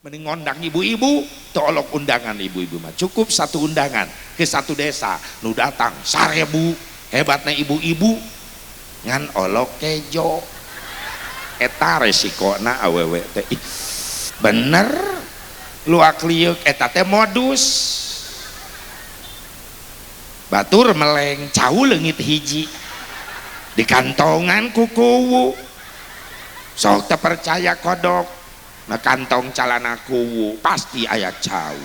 mending ngondang ibu-ibu, tolok undangan ibu-ibu mah cukup satu undangan ke satu desa nu datang 1000 hebatnya ibu-ibu ngan olok kejo eta resikona awewe teh bener luak liuk eta teh modus batur meleng cau leungit hiji di kantongan kukuwu sok teu percaya kodok na kantong calana kuwu pasti aya cau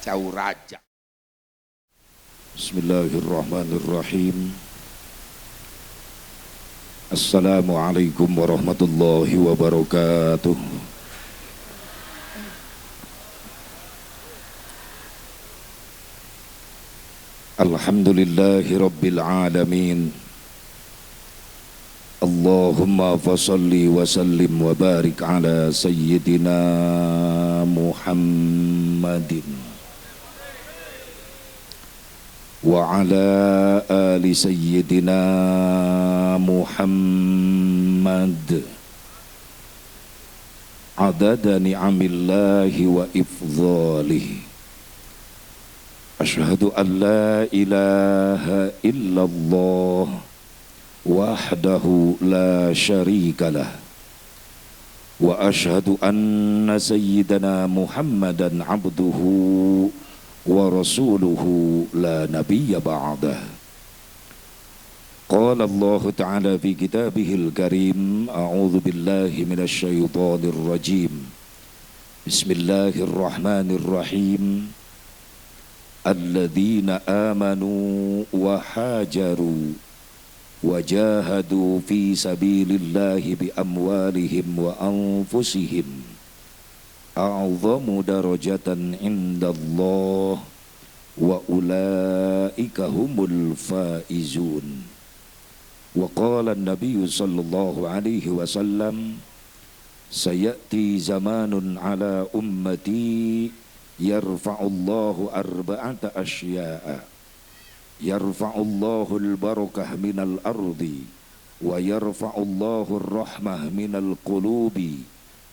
cau raja. Bismillahirrahmanirrahim. Assalamualaikum warahmatullahi wabarakatuh. Alhamdulillahi rabbil alamin. Allahumma fasalli wa sallim wa barik ala sayyidina Muhammadin wa ala ali sayyidina Muhammad adada ni'amillahi wa ifdhalihi. Ashhadu an la ilaha illallah wahdahu la syarika lah wa ashhadu anna sayyidana Muhammadan abduhu wa rasuluhu la nabiyya ba'dah. Qala Allah ta'ala fi kitabihil karim a'udzu billahi minasy syaithanir rajim. Bismillahirrahmanirrahim. Alladzina amanu wa hajaru wajahadu fi sabilillahi bi amwalihim wa anfusihim a'zamu darajatan indallah wa ulaika humul faizun. Wa qala an-nabiy sallallahu alaihi wasallam sayati zamanun ala ummati yarfa'ullahu arba'ata asya'a yarfa'ullahu al-barakah minal ardi wa yarfa'ullahu ar-rahmah minal qulubi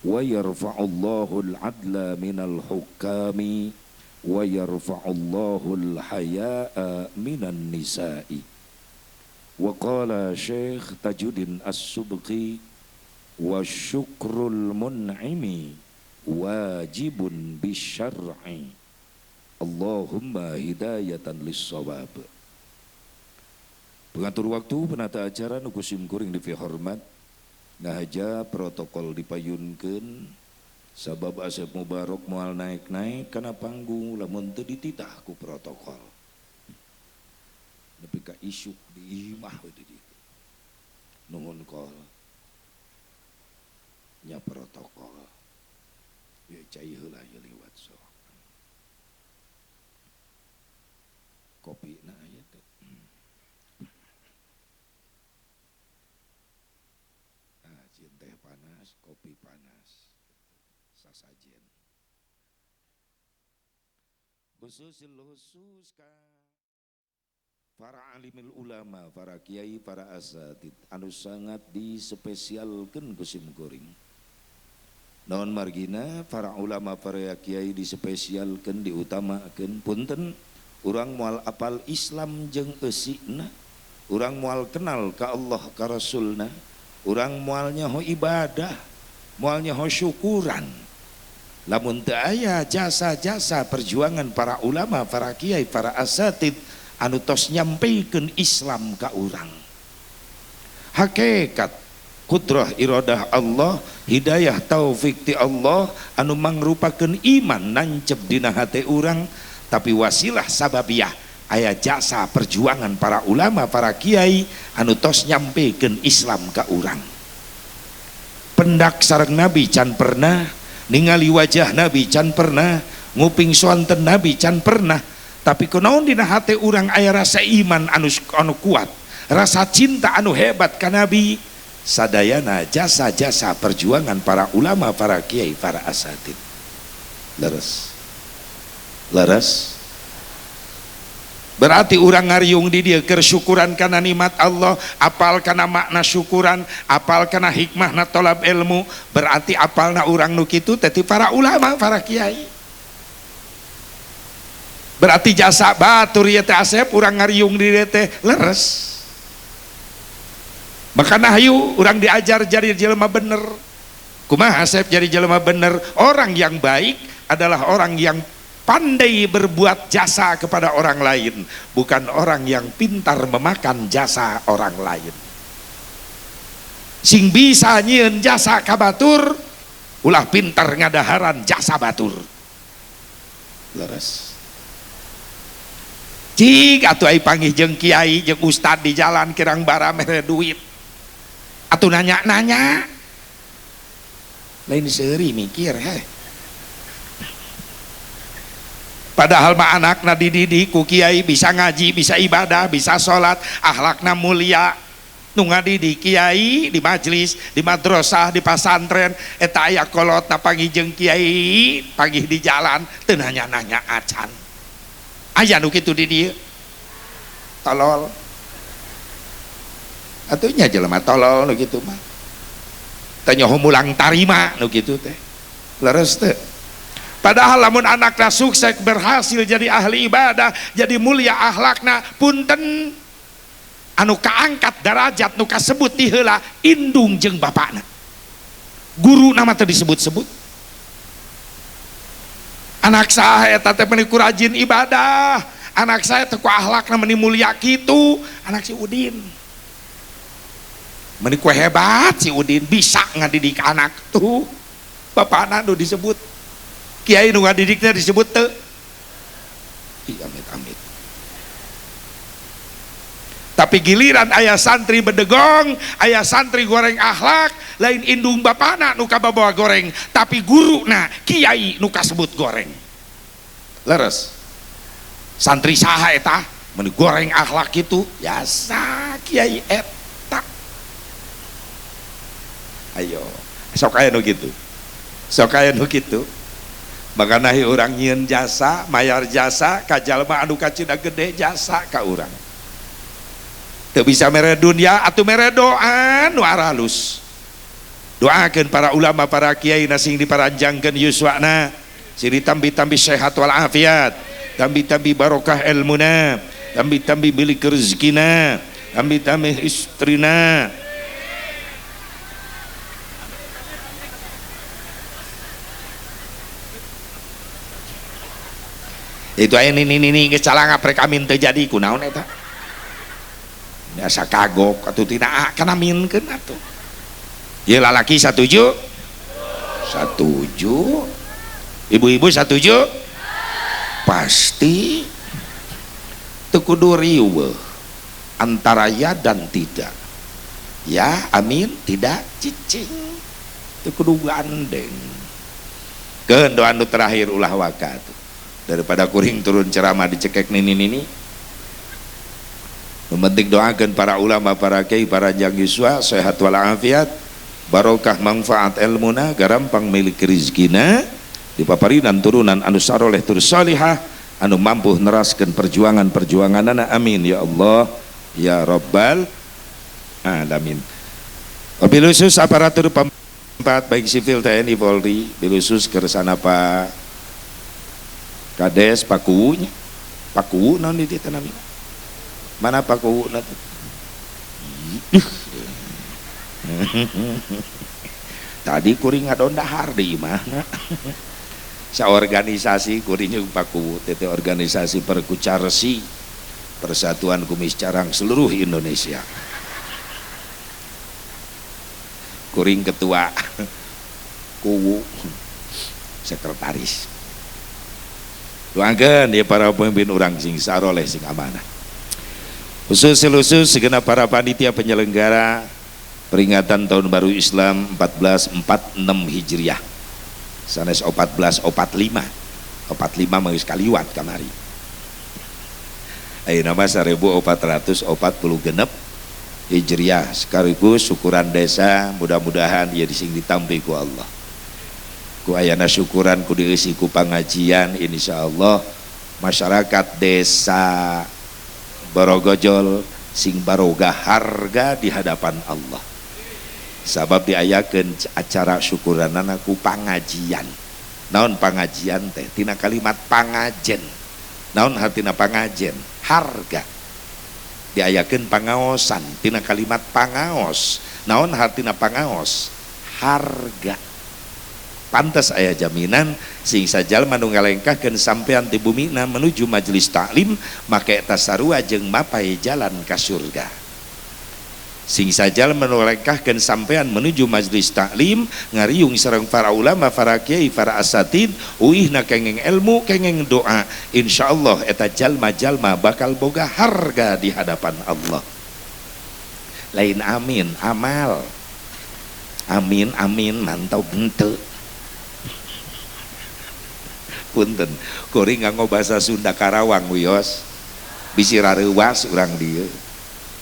wa yarfa'ullahu al-adla minal hukami wa yarfa'ullahu al-haya'a minan nisa'i. Wa qala Syekh Tajuddin As-Subqi wa syukrul mun'imi wajibun bisyar'i Allahumma hidayatan lis-shawab. Pengatur waktu penata acara nu kusim kuring dipihormat ngahaja protokol dipayunkeun sabab Asep Mubarok moal naik-naik kana panggung lamun teu dititah ku protokol nepi ka isuk di imah we di nuhun kol nya protokol ye cai heula ye liwat sok kopi na aya teh teh panas, kopi panas, sasajen. Khusus para alimil ulama, para kiai, para asatid, anu sangat dispesialkeun ku sim kuring. Naon margina para ulama, para kiai dispesialkeun, diutamakeun. Punten, urang moal apal Islam jeung eusina, urang moal kenal ka Allah ka Rasulna. Urang mualnya ho ibadah, mualnya ho syukuran. Lamun teu aya jasa-jasa perjuangan para ulama, para kiai, para asatid anu tos nyampikeun Islam ka urang. Hakikat kudrah iradah Allah, hidayah taufik ti Allah anu mangrupakeun iman nancep dina hate urang, tapi wasilah sababiyah aya jasa perjuangan para ulama, para kiai anu tos nyampekeun Islam ka urang. Pendak sareng Nabi can pernah, ningali wajah Nabi can pernah, nguping swanten Nabi can pernah, tapi kunaon dina hate urang aya rasa iman anu kuat, rasa cinta anu hebat ka Nabi. Sadayana jasa-jasa perjuangan para ulama, para kiai, para asatid. Leres Berarti orang ngariung di dia kersyukuran karena nikmat Allah, apal karena makna syukuran, apal karena hikmah na tolab ilmu, berarti apal na orang nu kitu teti para ulama, para kiai. Berarti jasa batur ya teh Asep, orang ngariung di dia teh leres. Makanya hayu orang diajar jadi jelema bener. Kumaha Asep jadi jelema bener? Orang yang baik adalah orang yang pandai berbuat jasa kepada orang lain, bukan orang yang pintar memakan jasa orang lain. Sing bisa nyieun jasa ka batur ulah pintar ngadaharan jasa batur. Leres. Cik atuh ai panggih jeung kiai jeung ustad di jalan kirang bara mere duit. Atuh nanya-nanya. Lain seuri mikir heh. Padahal mah anakna dididik ku kiai bisa ngaji, bisa ibadah, bisa sholat, akhlakna mulia. Nu ngadidik kiai di majelis, di madrasah, di pasantren, eta aya kolotna panggih jeung kiai, panggih di jalan, teu nanya-nanya acan. Aya nu kitu di dieu. Tolol. Atunya jelema tolol nu kitu mah. Teu nyoho mulang tarima nu kitu teh. Leres teu? Padahal lamun anakna sukses berhasil jadi ahli ibadah, jadi mulia akhlakna, punten anu kaangkat derajat nu kasebut ti heula indung jeung bapakna. Guru nama teh disebut-sebut. Anak saya eta teh meuni rajin ibadah, anak saya teh ku akhlakna meuni mulia kitu, anak si Udin. Meuni ku hebat si Udin bisa ngadidik anak tuh. Bapakna nu disebut. Kiai nu ngadidiknya disebut teu. Amit-amit. Tapi giliran ayah santri bedegong, ayah santri goreng akhlak, lain indung bapana nu kabawa goreng, tapi guru na kiai nu kasebut goreng. Leres. Santri saha eta? Mun goreng akhlak itu biasa kiai eta. Ayo, sok aya nu kitu. Sok aya nu kitu. Makanya orang nyieun jasa, mayar jasa, ka jalma anu kacina gede jasa ka urang. Teu bisa mere dunia atuh mere doa nu aralus. Doakeun para ulama, para kiai na sing diparanjangkeun yuswana, sing ditambi-tambi sehat wal afiat, tambi-tambi barokah ilmuna, tambi-tambi milik rezekina, tambi-tambi istrina. Itu aya ini kecalanga prek amin teu jadi kunaon eta biasa kagok atuh tina kana aminkeun atuh ye lalaki satuju ibu-ibu satuju pasti teu kudu riweuh antara ya dan tidak ya amin tidak cicing teu kudu gandeng keun doa nu terakhir ulah wakat daripada kuring turun ceramah dicekek nini mementing doakan para ulama, para kiai, para jangiswa sehat walafiat, barokah manfaat ilmuna, garampang milik rizkina, dipaparinan turunan anu saroleh tur salihah, anu mampu neraskeun perjuangan-perjuanganana, amin ya Allah ya Rabbal alamin. Wabil khusus aparatur pempat baik sipil TNI Polri, bil khusus keresana Pak Kades pakuunya, paku naon di tanami. Mana paku na? Tadi kuring ngadondahar di mana? Sa organisasi kuring jeung paku tete organisasi perkucarsi Persatuan Kumis Carang seluruh Indonesia. Kuring ketua kuwu sekretaris. Doakeun ya para pemimpin urang sing saroleh sing amanah. Khusus segenap para panitia penyelenggara peringatan Tahun Baru Islam 1446 Hijriah. Sanes 1445 mah geus kaliwat kamari. Ayeuna mah 1446 Hijriah sekaligus syukuran desa, mudah-mudahan ieu sing ditampi ku Allah. Ku ayana syukuran ku dieusi ku pangajian, insyaallah masyarakat desa barogojol sing baroga harga di hadapan Allah. Sabab diayakeun acara syukuranana ku pangajian. Naon pangajian teh? Tina kalimat pangajen. Naon hartina pangajen? Harga. Diayakeun pangaosan tina kalimat pangaos. Naon hartina pangaos? Harga. Pantas aya jaminan sing sajalma nu ngalengkahkeun sampean ti bumina menuju majelis taklim make eta sarua jeung mapai jalan ka surga. Sing sajalma nu ngalengkahkeun sampean menuju majelis taklim ngariung sareng para ulama, para kiai, para asatid uihna kengeng ilmu, kengeng doa, insyaallah eta jalma-jalma bakal boga harga di hadapan Allah. Lain amin, amal. Amin amin mantau henteu. Punten kuring nganggo bahasa Sunda Karawang wios bisi rareuwas urang dieu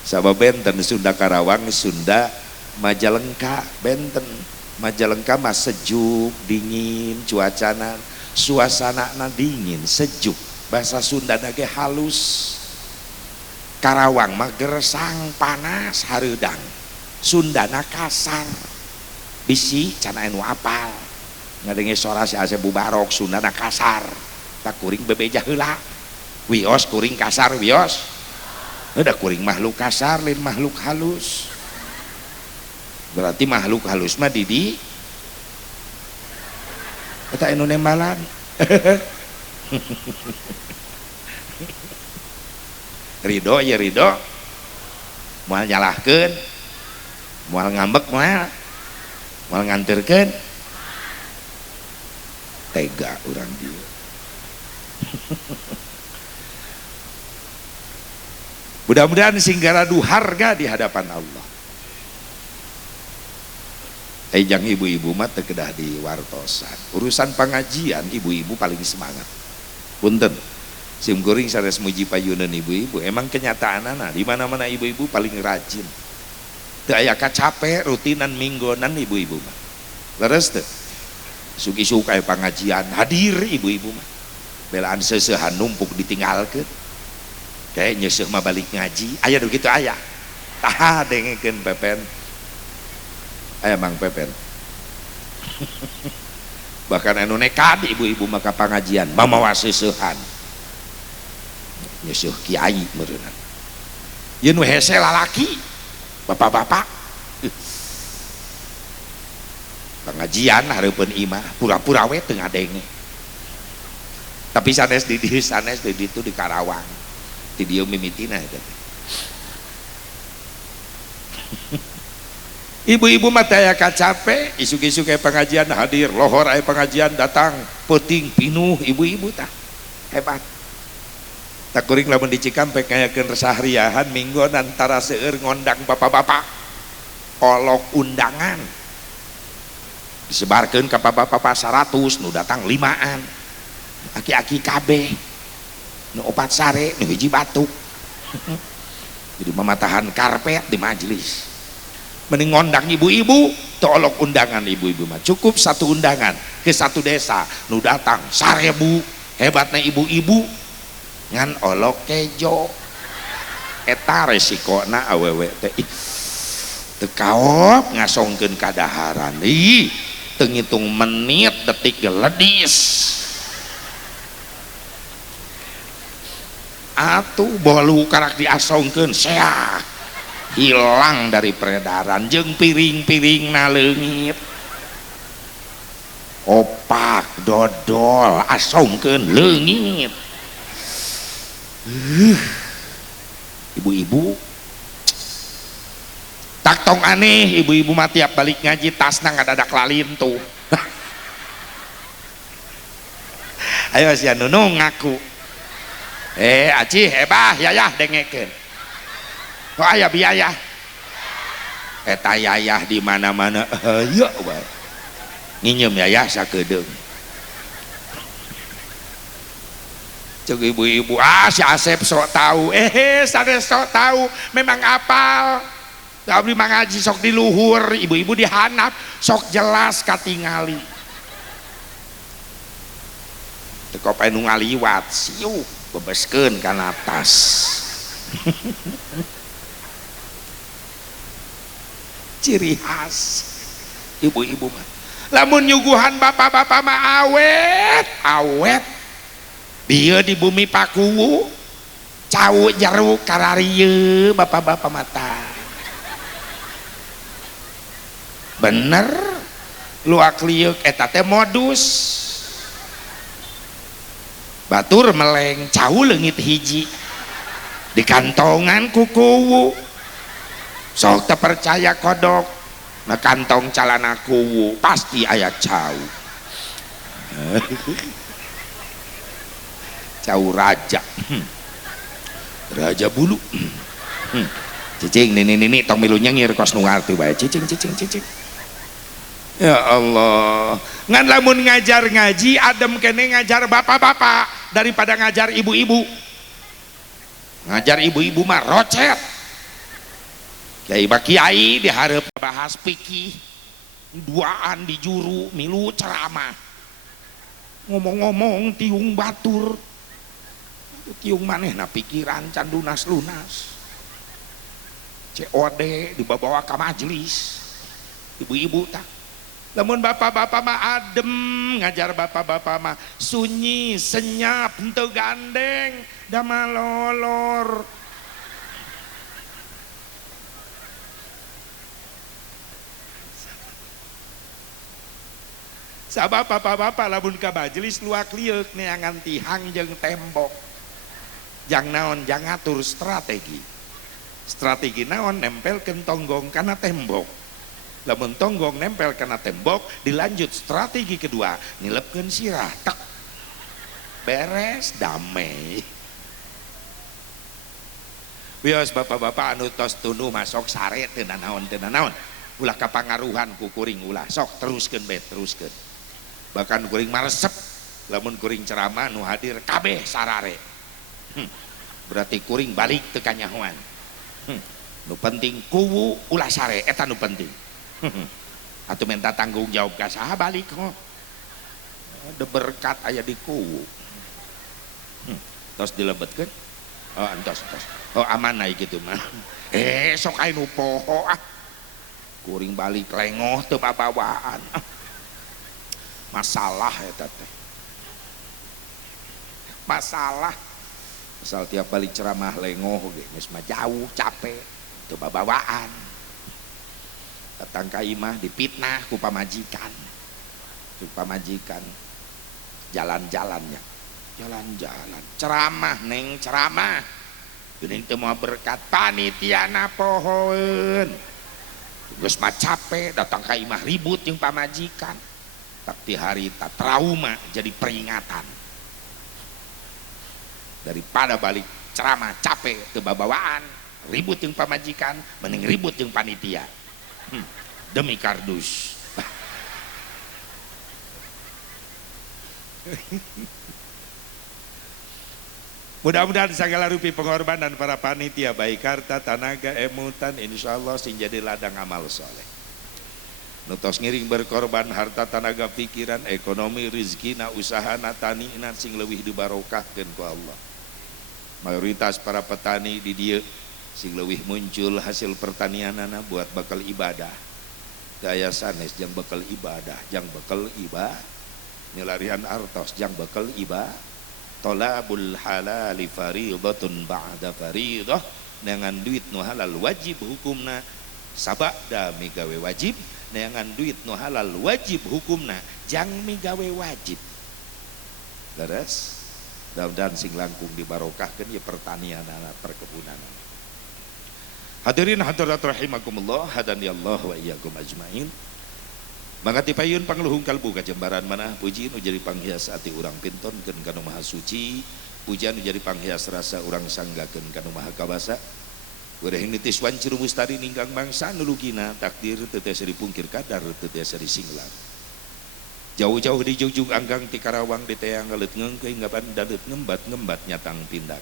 sabab benten Sunda Karawang, Sunda Majalengka benten. Majalengka mah sejuk dingin cuacana, suasanana dingin sejuk, bahasa Sunda ge halus. Karawang mah gersang panas hareudang, Sundana kasar bisi cana anu apal ngadenge sora si Asep Bubarok, Sundana kasar tak kuring bebeja heula wios kuring kasar wios udah kuring makhluk kasar lain makhluk halus, berarti makhluk halus mah didi eta anu nembalan ridho ya ridho moal nyalahkeun moal ngambek moal nganterkeun tega orang dia. Mudah-mudahan singgaradu harga di hadapan Allah. Ejang ibu-ibu mah teu kedah di wartosan. Urusan pengajian ibu-ibu paling semangat. Punten. Sim kuring sanes muji payuneun ibu-ibu. Emang kenyataanana di mana-mana ibu-ibu paling rajin. Teu aya kacape rutinan minggonan ibu-ibu mah. Leres teu? Suki-suka pengajian hadir ibu-ibu mah belaan seusehan numpuk ditinggalkeun kayak nyeuseuk mah balik ngaji aya nu kitu aya tah dengekeun pepen aya Mang Pepen bahkan anu nekat ibu-ibu mah ka pangajian mamawa seusehan nyeuseuk kiai meureunna ieu nu hese lalaki bapak-bapak pengajian hareupeun imah pura-pura we teu ngadenge tapi sanes di dieu sanes di ditu di Karawang di dieu mimitina eta ibu-ibu mah teh aya kacape isuk-isuk aya pengajian hadir lohor aya pengajian datang peuting pinuh ibu-ibu tah hebat tak kuring lamun di Cikampek ngayakeun resah riahan minggon antara seueur ngondang bapak-bapak olok undangan disebarkan ke bapak-bapak 100 nu datang 5an aki-aki kabeh nu 4 sare nu hiji batuk jadi mematahan karpet di majelis mending ngondang ibu-ibu tolok undangan ibu-ibu mah cukup 1 undangan ke 1 desa nu datang 1000 hebatna ibu-ibu ngan olok kejo eta resikona awewe teh teu kaop ngasongkeun kadaharan ih teu ngitung menit detik geledis atuh bolu karak diasongkeun seah hilang dari peredaran jeung piring-piring na leungit opak dodol asongkeun leungit ibu-ibu tak tong aneh ibu-ibu mah tiap balik ngaji tasna ngadadak lalin tuh ayo si Nunung ngaku aci hebah yayah dengekeun kok aya biaya eta yayah di mana-mana ayo bae nginjem yayah sakedeung cek ibu-ibu si Asep sok tahu sanes sok tahu memang apal abdi mangaji sok di luhur ibu-ibu dihanap sok jelas katingali teu kope nu ngaliwat siu bebeskeun kana atas Ciri khas ibu-ibu mah. Lamun nyuguhan bapak-bapak mah awet awet. Dia di bumi paku cau jeruk kararieu bapak-bapak mata. Bener luak liuk eta teh modus. Batur meleng cau leungit hiji di kantongan kuku. Sok teu percaya kodok na kantong calana kuwu pasti aya cau. Cau raja. Raja bulu. Cicing nini tong milu nyengir kos nu ngarti bae cicing. Ya Allah, ngan lamun ngajar ngaji adem kene ngajar bapak-bapak daripada ngajar ibu-ibu. Ngajar ibu-ibu mah rocet. Kiai diharap bahas fikih, duaan di juru milu ceramah. Ngomong-ngomong tiung batur. Tiung manehna pikiran can lunas. COD dibawa ke majelis. Ibu-ibu tak. Lamun bapak-bapak mah adem, ngajar bapak-bapak mah sunyi, senyap, henteu gandeng, da malolor. Sabab bapak-bapak lamun ka majelis luak liuk neangan tihang jeung tembok. Jang naon jang ngatur strategi. Strategi naon nempelkeun tonggong kana tembok. Lamun tonggong nempel kena tembok dilanjut strategi kedua nilepkeun sirah tek beres damai. Wios bapak-bapak anu tos tunu masuk sare teu naon ulah kapangaruhan ku kuring ulah sok teruskeun bahkan kuring maresep lamun kuring ceramah nu hadir kabeh sarare. Berarti kuring balik teu kanyahoan. Nu penting kuwu ulah sare eta nu penting. Atuh minta tanggung jawab ka saha balik kok. De berkat aya di kuwu. Tos dilebetkeun. Oh entos. Oh aman ai kitu mah. Sok aya nu poho ah. Kuring balik lengoh teu babawaan. Masalah eta teh. Masalah. Asal tiap balik ceramah lengoh ge geus mah jauh capek teu babawaan. Datang ka imah dipitnah ku pamajikan. Jalan-jalannya. Ceramah neng ceramah. Geuning teu moal berkat panitiana pohoeun. Geus mah capek datang ka imah ribut jeung pamajikan. Tapi hari tak trauma jadi peringatan. Daripada balik ceramah capek teu babawaan, ribut jeung pamajikan, mending ribut jeung panitia. Demi kardus. Mudah-mudahan segala rupi pengorbanan para panitia baik harta, tenaga, emutan insyaallah sing jadi ladang amal soleh. Nutos ngiring berkorban harta, tenaga, pikiran, ekonomi, rizkina, usahana, tanina sing leuwih dibarokahkeun ku Allah. Mayoritas para petani di dieu sing leuwih muncul hasil pertanianana buat bakal ibadah. Daya sanes jang bakal ibadah, jang bakal ibadah. Nilarian artos jang bakal ibadah. Tolabul halali fariidatun ba'da fariidah. Neangan duit nu halal wajib hukumna sabada migawe wajib. Neangan duit nu halal wajib hukumna jang migawe wajib. Leres. Mudah-mudahan sing langkung dibarokahkeun ya pertanian anak perkebunan. Hadirin hadirat rahimakumullah, hadani Allah wa iyyakum ajmain. Mangga tipayun pangluhung kalbu kajembaran manah puji nu jadi panghias ati urang pintonkeun kana maha suci, pujian nu jadi panghias rasa urang sanggakeun kana maha kawasa. Urang nitis wancur mustari ninggang bangsa nulugina takdir teu tiasa dipungkir kadar teu tiasa disinglar. Jauh-jauh di Jugjug anggang ti Karawang di teang galet ngeungkeung ngaban dadet ngembat nyatang pindang.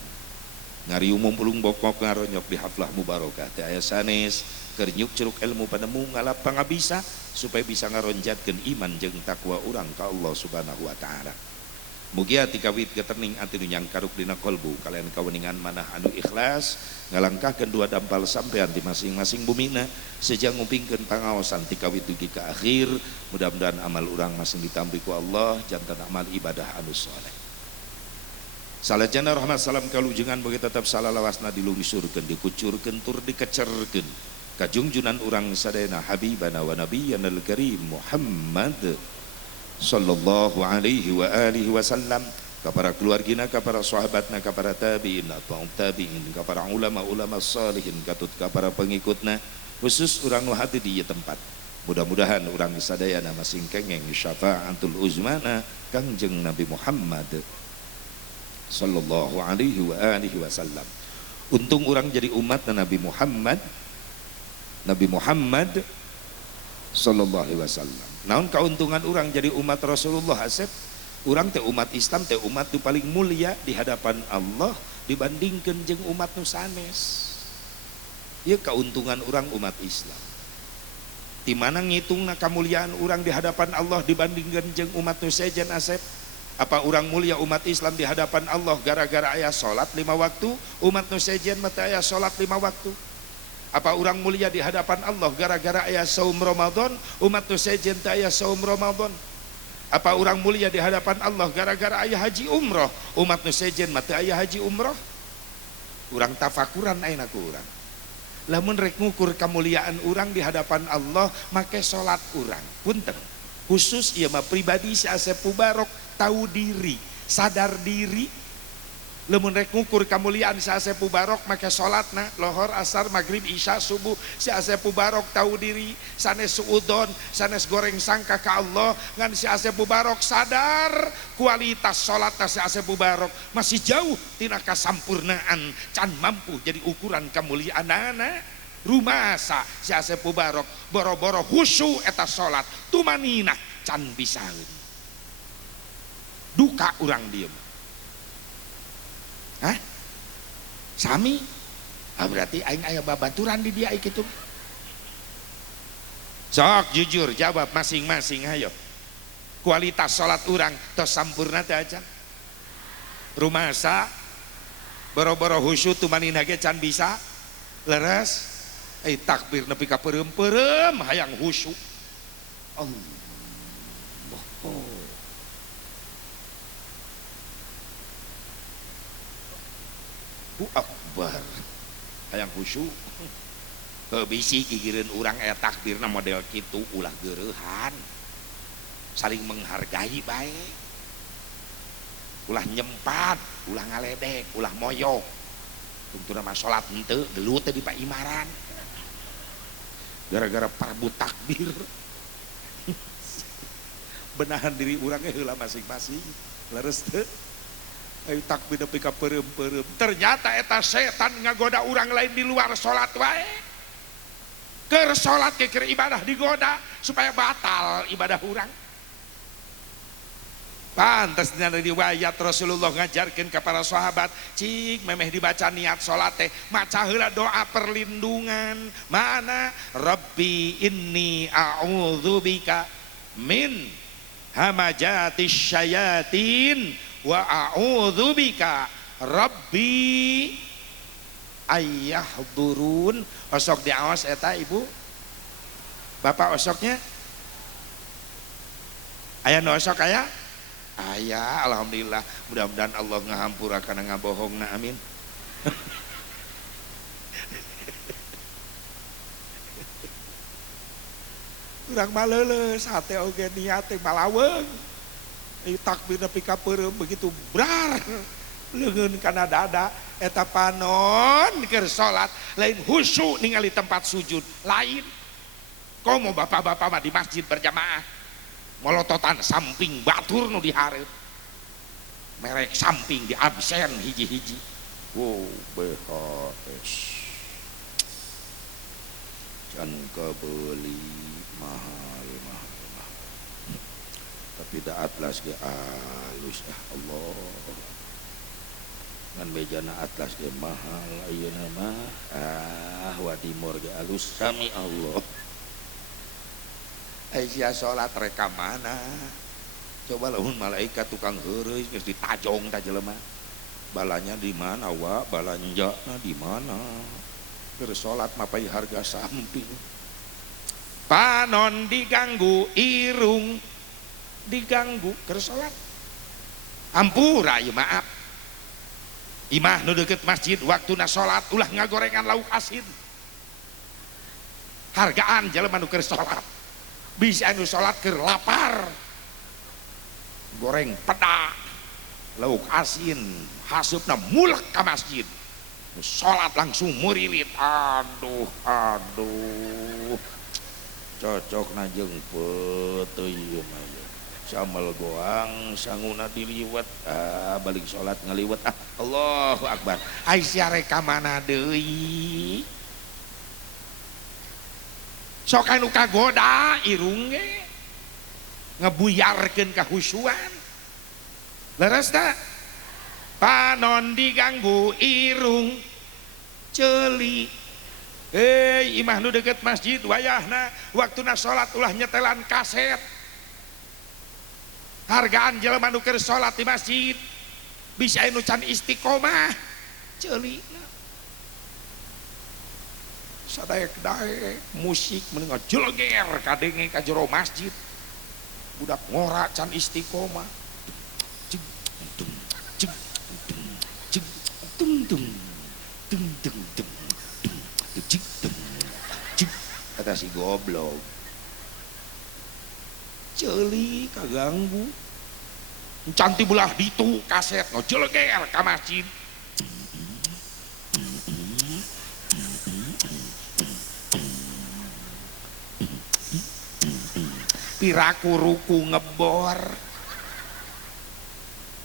Ngariu mumpulung bokok ngaronyok di haflah mubarakah teh aya sanes keur nyuk curug ilmu panemu ngalap pangabisa supaya bisa ngaronjatkeun iman jeung takwa urang ka Allah Subhanahu wa taala. Mugi ati kawit keterning ati nu nyangkaruk dina kolbu kalian kaweningan manah anu ikhlas ngalangkahkeun dua dampal sampean di masing-masing bumina sejang ngupingkeun pangaosan ti kawit dugi ka akhir. Mudah-mudahan amal urang masing ditampi ku Allah jantan amal ibadah anu saleh. Salajana rahmat salam kalujengan bagi tetap salalawasna dilungsurkeun dikucurkeun tur dikecerkeun ka junjunan urang sadayana habibana wa nabiyyana al-karim Muhammad sallallahu alaihi wa alihi wasallam, kepada keluargina, kepada sahabatna, kepada tabi'in atau tabi'in, kepada ulama-ulama salihin, katut kepada pengikutna, khusus urang nu hati di tempat. Mudah-mudahan urang sadayana masing kengeng syafaatul uzmana Kangjeng Nabi Muhammad sallallahu alaihi wa alihi wasallam. Untung urang jadi umat Nabi Muhammad sallallahu alaihi wasallam. Naon kauntungan orang jadi umat Rasulullah Asep? Orang teh umat Islam teh umat nu paling mulia di hadapan Allah dibandingkan jeung umat nu sanes. Ieu kauntungan orang umat Islam. Di mana ngitungna kamuliaan orang di hadapan Allah dibandingkan jeung umat nu sejen Asep? Apa orang mulia umat Islam di hadapan Allah gara-gara aya salat 5 waktu, umat nu sejen mah teh aya salat 5 waktu? Apa orang mulia di hadapan Allah gara-gara aya saum Ramadan, umat nu sejen teh aya saum Ramadan? Apa orang mulia di hadapan Allah gara-gara aya haji umroh, umat nu sejen mah teh aya haji umroh? Urang tafakuran ayeuna ku urang. Lamun rek ngukur kamuliaan urang di hadapan Allah make salat urang. Punten. Khusus ieu mah pribadi si Asep Mubarok tahu diri, sadar diri. Lamun rek ngukur kamuliaan si Asep Mubarok make salatna lohor, asar, maghrib, isya, subuh, si Asep Mubarok tahu diri, sanes suudon, sanes goreng sangka ka Allah, ngan si Asep Mubarok sadar kualitas salatna si Asep Mubarok masih jauh tina kasampurnaan, can mampu jadi ukuran kamuliaanana. Rumasa si Asep Mubarok boro-boro khusyuk eta salat, tumaninah can bisaeun. Duka urang dieu. Hah? Sami? Berarti aing aya babaturan di dia kitu. Sok jujur jawab masing-masing hayo. Kualitas salat urang tos sampurna teh acan. Rumasa boro-boro khusyuk tumanina ge can bisa leres. Takbir nepi ka peureum-peureum hayang khusyuk. Allah. Akbar hayang khusyuk. Bisi gigireun urang aya takbirna model kitu ulah geureuhan, saling menghargai bae, ulah nyempat, ulah ngaledek, ulah moyok. Tungtuna mah salat henteu gelut teh di paimaran gara-gara parbu takbir. Benahan diri urang heula masing-masing leres teu. Takbir nepi ka peureum-peureum. Ternyata eta setan ngagoda urang lain di luar salat wae. Keur salat ke keur ibadah digoda supaya batal ibadah urang. Pantes dina riwayat Rasulullah ngajarkeun ka para sahabat, cik memeh dibaca niat salat teh maca heula doa perlindungan. Mana? Rabbi inni a'udzubika min hamajatis syayatin wa a'udzubika rabbi ayyahdurun. Osok diaos eta ibu bapak osoknya aya nu osok aya aya. Alhamdulillah, mudah-mudahan Allah ngahampura kana ngabohongna, amin. Urang mah leuleus hate oge niat teh malaweung. Takbir nepi ka peureum begitu brar leungeun kana dada eta panon keur salat lain khusyuk ningali tempat sujud lain. Komo bapak-bapak mah di masjid berjamaah molototan samping batur nu dihareup merek samping di absen hiji-hiji. Wow, BHS can kebeuli mahal tapi da atlas ge alus Allah ngan bejana atlas ge mahal ayeuna mah wadimor ge alus sami Allah. Aisyah salat reka mana coba lamun malaikat tukang heureuy geus ditajong ta jelema balanya di mana wa balanjana di mana keur salat mapai harga samping panon diganggu irung diganggu keur salat ampura ieu maaf imah nu deukeut masjid waktuna salat ulah ngagorengan lauk asin hargaan jelema nu keur salat bisa anu salat keur lapar goreng peda lauk asin hasupna mulek ka masjid salat langsung murilit aduh cocok na jeung peuteui ieu mah samal goang sanguna diliwet balik salat ngaliwet Allahu akbar ai sia rek ka mana deui sok anu kagoda irung ge ngebuyarkeun kahusuan leres da panon diganggu irung ceuli imah nu deket masjid wayahna waktuna salat ulah nyetelan kaset hargaan jelema nu keur salat di masjid bisa anu can istiqomah ceulina sadaek-daek musik menengah jeleger kadenge ka jero masjid budak ngora can istiqomah kata si goblok ceuli kaganggu cantik belah ditu kaset ngojeleger ka masjid piraku ruku ngebor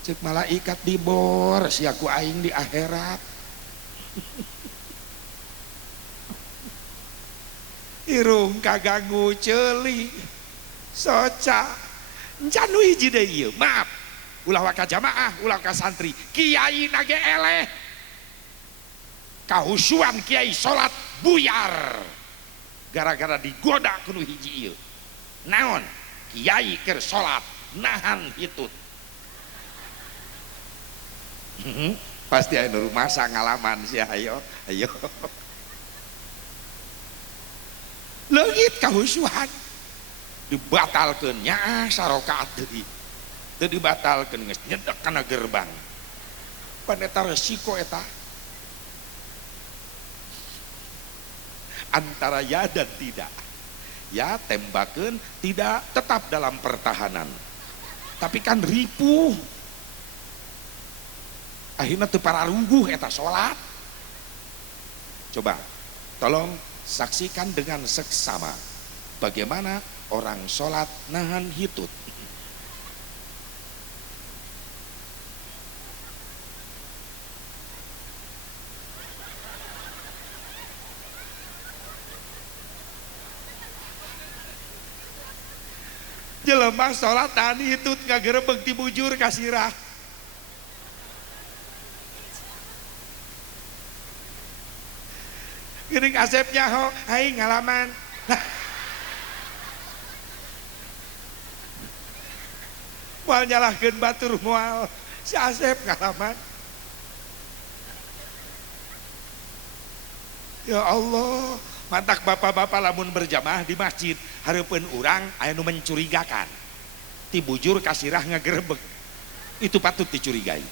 cek malaikat dibor siaku aing di akhirat irung kaganggu ceuli soca encan nu hiji deui ieu maaf ulah waka jamaah ulah ka santri kiai nage eleh kahusuan kiai salat buyar gara-gara digoda ku nu hiji ieu naon kiai keur salat nahan hitut pasti anu rumasa ngalaman sih ayo leungit kahusuan dibatalkeun nya sarokaat deui teu dibatalkeun geus nyedek kana gerbang pan eta resiko eta antara ya dan tidak ya tembakeun tidak tetap dalam pertahanan tapi kan ripuh akhirnya teu pararungguh eta salat coba tolong saksikan dengan seksama bagaimana orang sholat nahan hitut jelema sholat nahan hitut ngagerebeg ti bujur kasirah geuning asepnya ho aing ngalaman moal nyalahkeun batur moal si Asep ngalaman ya Allah mantak bapak-bapak lamun berjamaah di masjid hareupeun urang aya nu mencurigakan ti bujur kasirah ngagerebeg itu patut dicurigai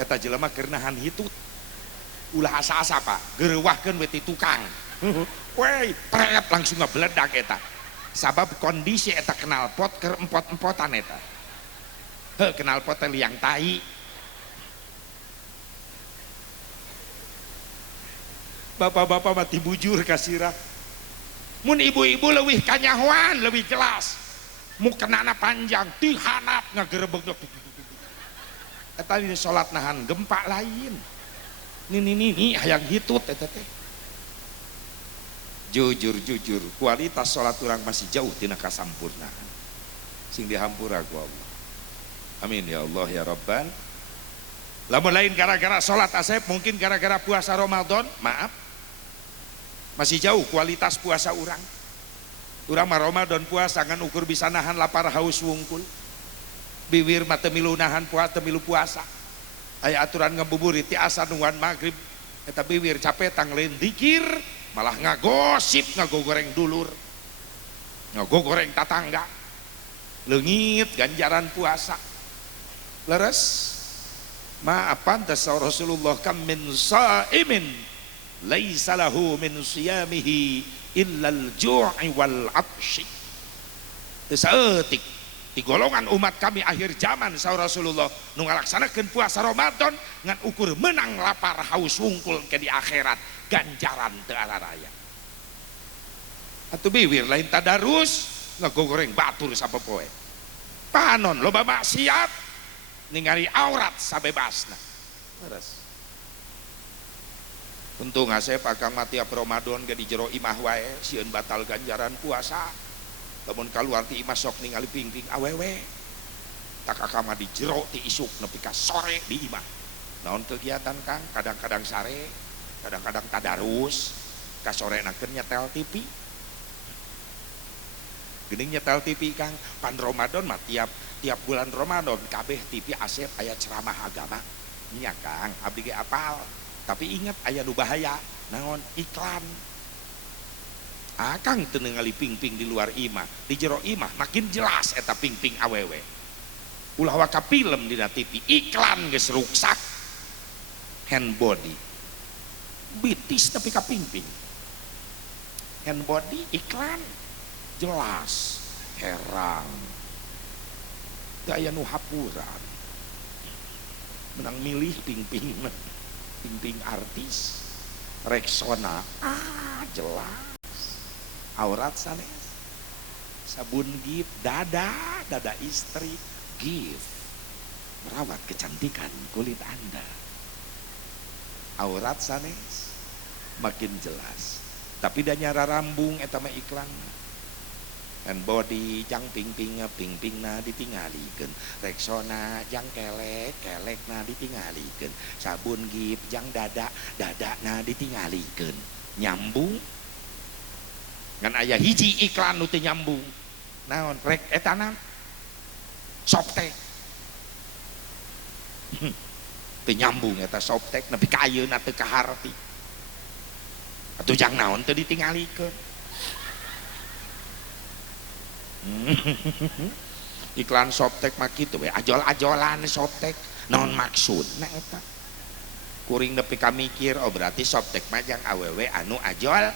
eta jelema keur nahan hitut ulah asa-asa pak gerewahkeun we ti tukang wey prep langsung ngebeledak eta sabab kondisi eta knalpot keur empot-empotan eta knalpot teh liang tai bapak-bapak mati bujur kasirah mun ibu-ibu leuwih kanyahoan leuwih jelas mukenana panjang tihanap ngagerebeg eta di salat nahan gempa lain ini hayang hitut eta teh jujur kualitas salat urang masih jauh tina kasampurnaan sing dihampura ku Allah amin ya Allah ya Rabban lamun lain gara-gara salat Asep mungkin gara-gara puasa Ramadan maaf masih jauh kualitas puasa urang mah Ramadan puasa ngan ukur bisa nahan lapar haus wungkul biwir mah teu milu nahan puasa teu milu puasa aya aturan ngabuburit ti asa nungguan maghrib eta biwir capetang lain dikir malah ngagosip ngagogoreng dulur ngagogoreng tatangga leungit ganjaran puasa leres maafan tasawur Rasulullah kam min saimin laisa lahu min siyamihi illal ju'i wal atshi teu saeutik di golongan umat kami akhir zaman sahur Rasulullah nu ngalaksanakeun puasa Ramadan ngan ukur menang lapar haus wungkul ke di akhirat ganjaran teu alaraya atuh biwir lain tadarus ngagogoreng batur sapopoe panon loba maksiat ningali aurat sabebasna leres untung asep akang mah tiap Ramadan ge di jero imah wae sieun batal ganjaran puasa lamun kaluar ti imah sok ningali pingping awewe tak akang mah di jero ti isuk nepi ka sore di imah naon kegiatan Kang kadang-kadang sare kadang-kadang tadarus ka sorenakeun nyetel TV geuning nyetel TV Kang pan Ramadan mah tiap bulan Ramadan kabeh TV asep aya ceramah agama nya Kang abdi ge apal tapi ingat aya nu bahaya naon iklan akang teu ningali pingping di luar imah di jero imah makin jelas eta pingping awewe ulah waka film dina TV iklan geus ruksak hand body bitis tapi ka pingping hand body iklan jelas herang gaya nu hapuran menang milih pingping artis Rexona jelas aurat sanes sabun gift dada istri gift merawat kecantikan kulit Anda aurat sanes makin jelas tapi da nyara rambung eta mah iklan and body jang pingping na ditinggalikeun Rexona jang kelek na ditinggalikeun sabun gift jang dada na ditinggalikeun nyambung ngan aya hiji iklan nu teu nyambung naon rek eta naon Softtek teu nyambung eta Softtek nepi ka ayeuna teu kaharti atuh jang naon teu ditinggalikeun iklan Softtek mah kitu we ajol-ajolan Softtek naon maksudna eta kuring nepi ka mikir oh berarti Softtek mah jang awewe anu ajol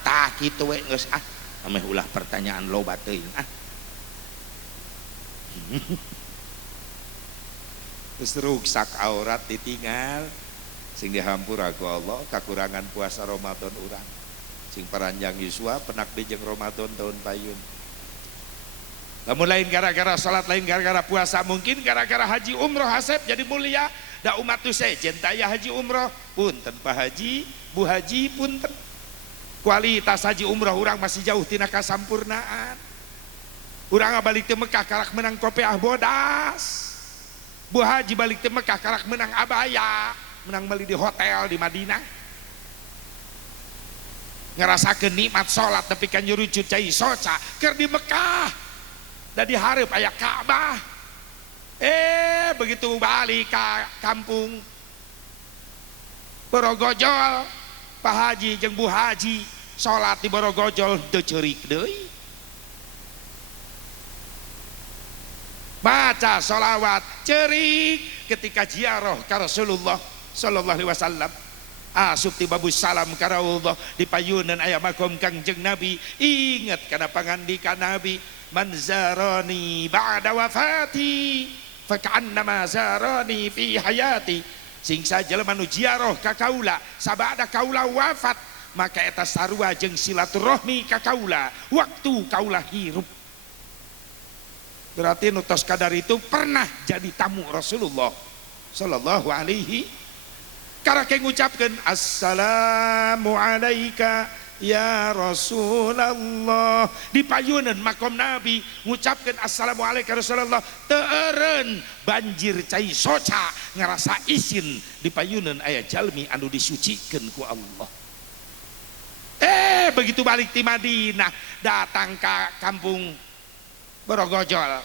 tah kitu we geus ameh ulah pertanyaan loba teuing terus ruksak aurat ditinggal sing dihampura ku Allah kakurangan puasa Ramadan urang sing paranjang yuswa penak dijeng Ramadan tahun payun lamun lain gara-gara salat lain gara-gara puasa mungkin gara-gara haji umroh hasep jadi mulia da umat tu sejen daya haji umroh punten Pak Haji Bu Haji punten kualitas haji umroh urang masih jauh tina kasampurnaan urang balik teu Mekah karak menang kopiah bodas Bu Haji balik teu Mekah karak menang abaya menang meuli di hotel di Madinah ngerasakeun nikmat salat tapi kan nyurucut cai soca keur di Mekah da di hareup aya Ka'bah begitu balik ka kampung Borogojol Pak Haji jeung Bu Haji salat di Borogojol teu ceurik deui baca sholawat ceurik ketika ziarah ka Rasulullah sallallahu alaihi wasallam asup ti babus salam ka raudhah di payunan aya makom Kangjeng Nabi inget kana pangandikan Nabi man zarani ba'da wafati faka'annama zarani fi hayati sing sajelema nu ziarah ka kaula sabada kaula wafat maka eta sarua jeung silaturahmi ka kaula waktu kaula hirup berarti nu tos kadar itu pernah jadi tamu Rasulullah sallallahu alaihi karake ngucapkeun assalamu alayka ya Rasulullah di payunan makom Nabi ngucapkeun assalamu alayka Rasulullah teu eureun banjir cai soca ngarasa isin di payunan aya jalmi anu disucikeun ku Allah begitu balik ti Madinah datang ka kampung Borogojol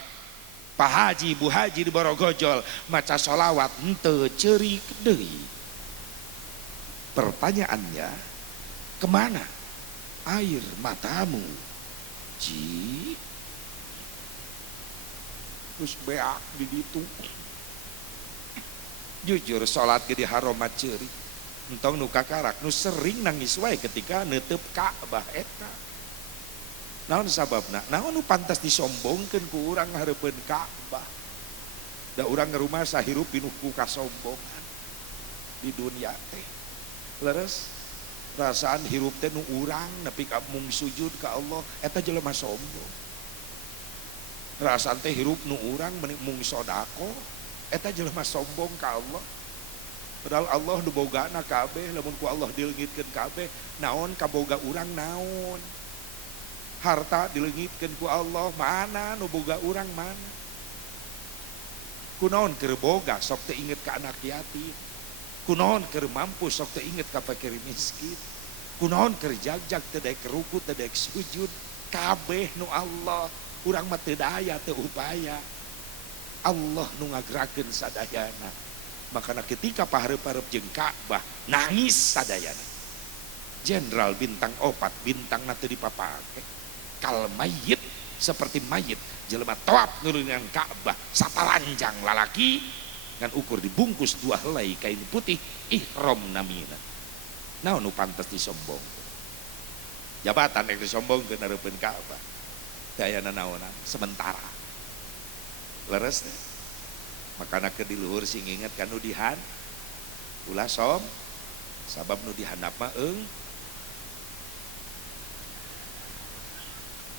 Pak Haji Bu Haji di Borogojol maca solawat henteu ceurik deui. Pertanyaannya, kemana air matamu? Ji terus beak di ditu. Jujur salat ge di haromat ceurik. Entong nu kakarak nu sering nangis wae ketika neuteup Ka'bah eta. Naon sababna? Naon nu pantas disombongkeun ku urang hareupeun Ka'bah? Da urang ngarumah sahirup pinuh ku kasombongan di dunia teh. Leres perasaan hirup teh nu urang nepi ka mung sujud ka Allah eta jelema sombong. Perasaan teh hirup nu urang mung sodako eta jelema sombong ka Allah. Padahal Allah nu bogana kabeh, lamun ku Allah dileungitkeun kabeh, naon kaboga urang naon? Harta dileungitkeun ku Allah, mana nu boga urang mana? Kunaon keur boga sok teu inget ka anak yatim. Kunaon keur mampu sok teu inget ka fakir miskin. Kunaon keur jagjag teu daek ruku teu daek sujud, kabeh nu Allah. Urang mah teu daya teu upaya. Allah nu ngagerakkeun sadayana. Makana ketika pahareup-hareup jeung Ka'bah nangis sadayana. Jenderal bintang 4 bintangna teu dipapake. Kal mayit seperti mayit jelema tawaf nurunan Ka'bah satalanjang lalaki ngan ukur dibungkus 2 helai kain putih ihram namina. Naon nu pantes disombong? Jabatan yang disombongkeun hareupeun Ka'bah. Dayana naonan sementara. Leres teh. Makana ke di luhur sing inget kan nu dihan. Ulah som sabab nu dihandap mah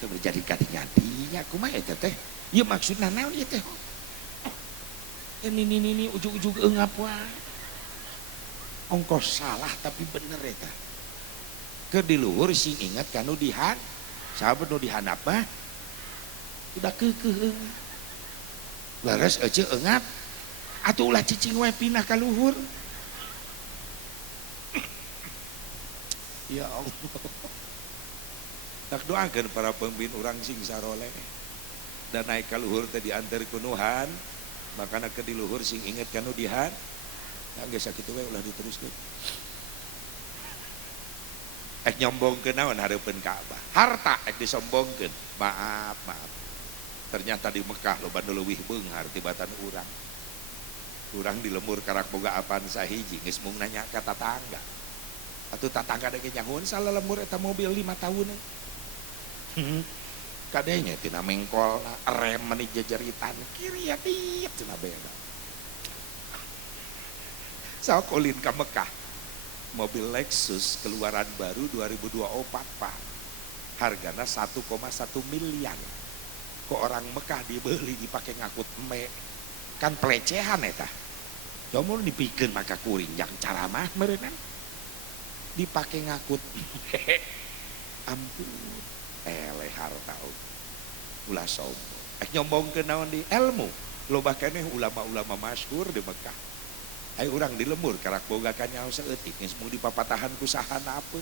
teu jadi kadi-kadinya kumaha eta teh? Ieu maksudna naon ieu teh? Ini ujug-ujug eungap wae. Ongkos salah tapi bener eta. Ke di luhur sing inget kan nu dihan. Sabab nu dihandap mah udah keukeuh. Leres ece eungap. Atuh ulah cicing wae pindah ka luhur. Ya Allah. Tak doakeun para pemimpin urang sing saroleh. Dan naik ka luhur teh diantar ku Nuhan. Makana ke di luhur sing inget kanu dihan. Ya geus sakitu we ulah diteruskeun. Nyombongkeun naon hareupeun Ka'bah. Harta disombongkeun. Maaf. Ternyata di Mekah loba nu leuwih beunghar tibatan urang. Urang di lembur karak boga apaan sahiji geus mung nanya ka tatangga. Atuh tatangga dege nyahoon salalembur eta mobil 5 tahun. Kadenya tina mengkol rem meni jejeritan kiri ya tiep cenah beda. Sok ulin ka Mekah. Mobil Lexus keluaran baru 2024 Pak. Hargana 1,1 miliar. Kok orang Mekah dibeli dipake ngakut eme. Kan pelecehan eta. Coba dipikeun maka kuring yang cara mah meureunna. Dipake ngakut eme. Ampun. Eleh harta ulah sombong. Nyombongkeun naon di ilmu. Loba keneh ulama-ulama masyhur di Mekah. Ai urang di lembur karak boga ka nyaho saeutik geus mung dipapatahan ku sahana apa.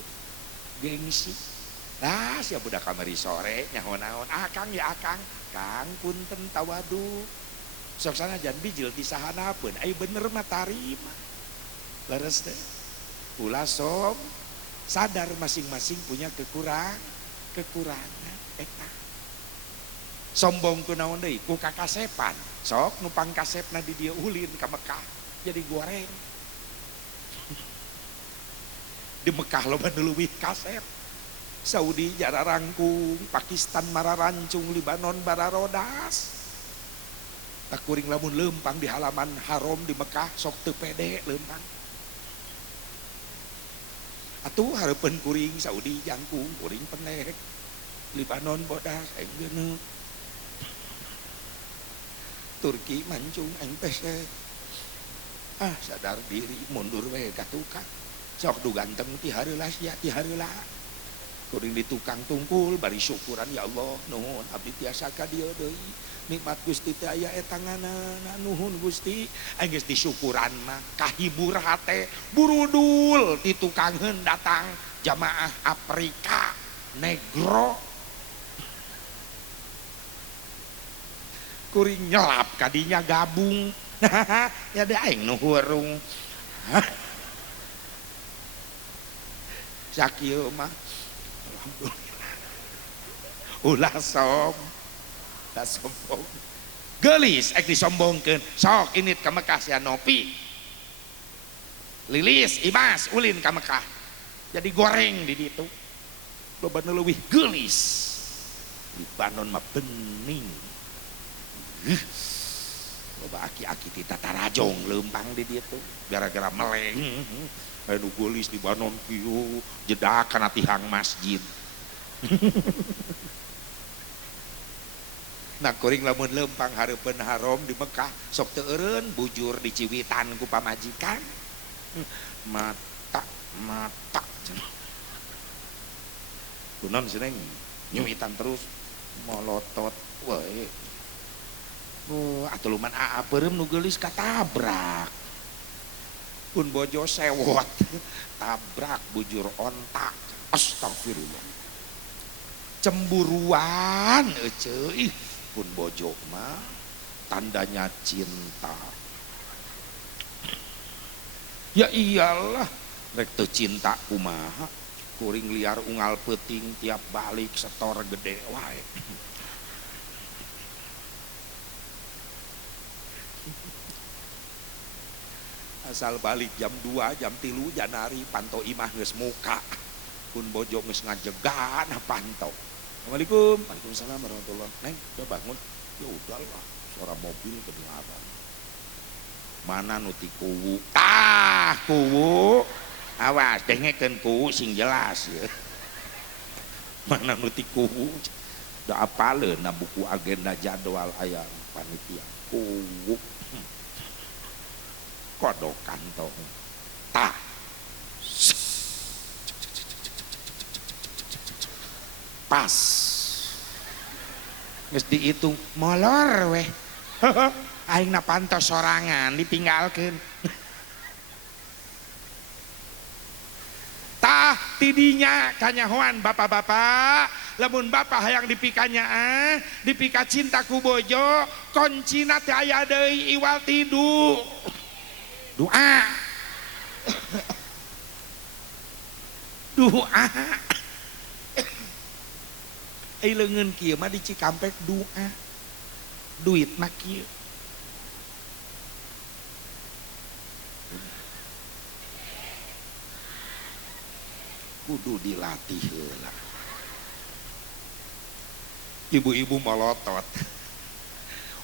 Gengsi. Ah sia budak kamari sore nyaho naon. Akang ya akang. Kang punten tawadu. Sok sanajan bijil ti sahanapeun. Ai bener mah tarima. Leres teh. Ulah som sadar masing-masing punya kekurangan eta. Sombong ku naon deui? Ku kakasepan. Sok numpang kasepna di dieu ulin ka Mekah jadi goreng. Di Mekah loba nu leuwih kasep. Saudi jara rangkung, Pakistan mararancung, Libanon bararodas. Tak kuring lamun leumpang di halaman haram di Mekah sok teu pede leumpang. Atuh hareupeun kuring Saudi jangkung, kuring pendek. Libanon bodas aing geuneuk. Turki mancung aing pesek. Sadar diri mundur we ka tukang. Sok du ganteng ti hareula sia ti hareula. Kuring di tukang tungkul bari syukuran ya Allah nuhun abdi tiasa ka dieu deui. Nikmat Gusti teh aya eta nganana nuhun Gusti. Aing geus disyukuran mah kahibur hate burudul ti tukangheun datang jamaah Afrika negro. kuring nyelap kadinya gabung. Ya da aing nu hurung. Sakieu mah ulah sombong gelis ek disombongkeun sok init ka Mekah sia Nopi Lilis Imas ulin ka Mekah jadi goreng di ditu loba nu leuwih gelis Libanon mah bening loba aki-aki ti tatarajong leumpang di ditu gara-gara meleng anu gelis Libanon kieu jedak kana tihang masjid. Nah kuring lamun lempang hareupeun haram di Mekah sok teu eureun bujur di Ciwitan ku pamajikan mata kunon cenah nyuwitan terus molotot we atuh luman peureum nu geulis katabrak pun bojo sewot tabrak bujur ontak astagfirullah cemburuan eceuh pun bojo mah tandanya cinta ya iyalah rek teu cinta kumaha kuring liar unggal peuting tiap balik setor gede wae asal balik jam 2 jam 3 janari pantau imah geus muka pun bojo geus ngajegan pantau. Assalamualaikum. Waalaikumsalam warahmatullahi. Neng, udah bangun. Ya udahlah, suara mobil kedengaran. Mana nu ti kuwu? Tah, kuwu. Awas, dengekeun kuwu sing jelas ya. Mana nu ti kuwu? Da apaleun na buku agenda jadwal aya panitia. Kuwu. Kodok kantong. Tah. Pas geus dihitung molor weh aing na pantos sorangan ditinggalkeun tah tidinya kanyahoan bapak-bapak lamun bapak hayang dipikanya dipika cinta ku bojo koncina teh aya deui iwal tidu doa doa leungeun kieu mah di Cikampek doa duit mah kieu kudu dilatih heula ibu-ibu melotot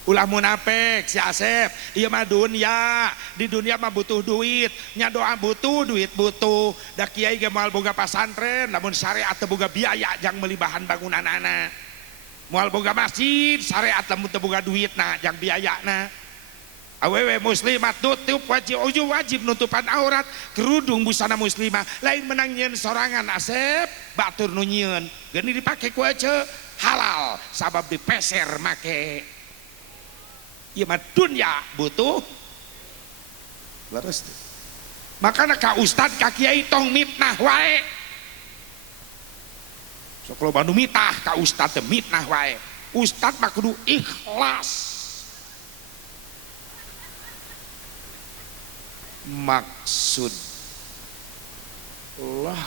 ulah munafik si Asep ieu mah dunya di dunia mah butuh duit nya doa butuh duit butuh da kiai ge moal boga pasantren lamun syariat teu boga biaya jang meuli bahan bangunanana moal boga masjid syariat lamun teu boga duitna jang biayana awewe muslimat tutup wajib nutupan aurat kerudung busana muslimah lain menang nyieun sorangan Asep batur nu nyieun geuni dipake ku ece halal sabab dipeser make ieu mah dunya butuh leres tuh makana ka ustad ka kiai tong mitnah wae sok loba nu mitah ka ustad teh mitnah wae ustad mah kudu ikhlas maksud Allah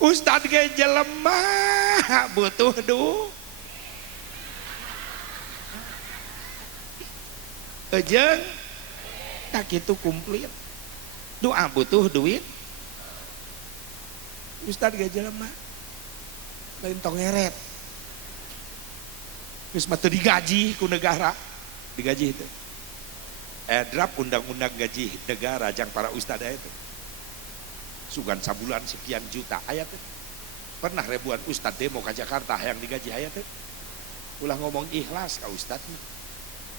ustad ge jelema butuh duit ejeng tak itu komplit doa butuh duit ustad ge jelema lain tong ngeret geus mah teu digaji ku negara digaji itu draft undang-undang gaji negara jang para ustad itu sugan sabulan sekian juta aya teh pernah ribuan ustad demo ka Jakarta hayang digaji aya teh ulah ngomong ikhlas ka ustad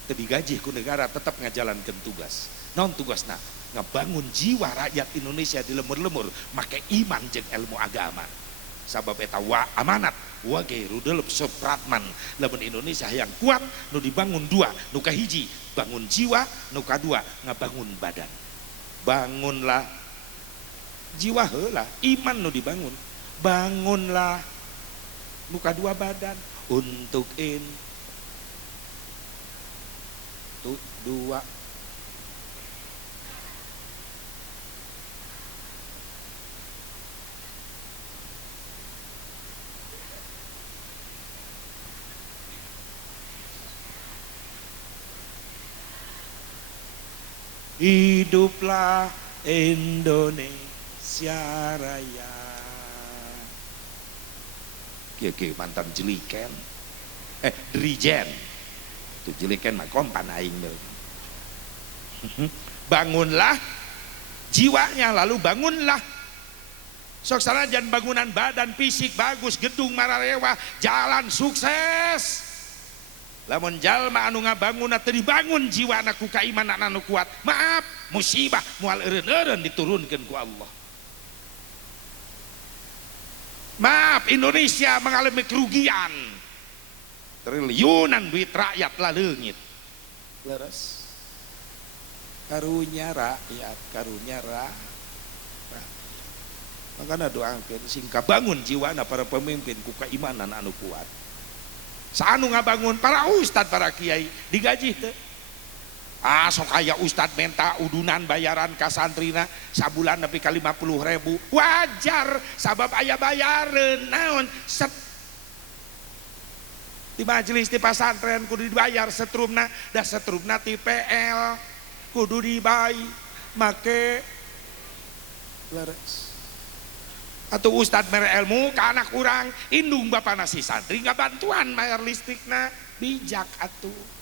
teu digaji ku negara tetap ngajalankeun tugas naon tugasna ngabangun jiwa rakyat Indonesia di lemur-lemur make iman jeung ilmu agama sabab eta wa amanat wa gairu delep supratman lamun Indonesia yang kuat nu dibangun dua nu kahiji bangun jiwa nu kadua ngabangun badan bangunlah jiwa heula iman nu dibangun bangunlah muka dua badan untuk tuh dua hiduplah Indonesia Raya. Kieu mantan jeliken dirijen tuh jeliken mah kompan aing meureun. Bangunlah jiwanya, lalu bangunlah sok sanajan bangunan badan fisik bagus, gedung mararewa, jalan sukses, lamun jalma anu ngabangun teu dibangun jiwana ku kaimanan anu kuat, maaf musibah moal eureun-eureun diturunkeun ku Allah. Maaf, Indonesia mengalami kerugian triliunan duit rakyat laleungit. Leres karunya rakyat, karunya rakyat. Makanya doakeun singka bangun jiwana para pemimpin ku keimanan anu kuat. Saanu ngabangun para ustad, para kiai digaji teu? Sok aya ustad menta udunan bayaran ka santrina sabulan nepi ka 50.000, wajar sabab aya bayareun naon di majelis di pasantren kudu dibayar setrumna, dah setrumna ti PL kudu dibayar make leres. Atau ustad mere ilmu ke anak urang indung bapana si santri nggak bantuan bayar listrikna, bijak atuh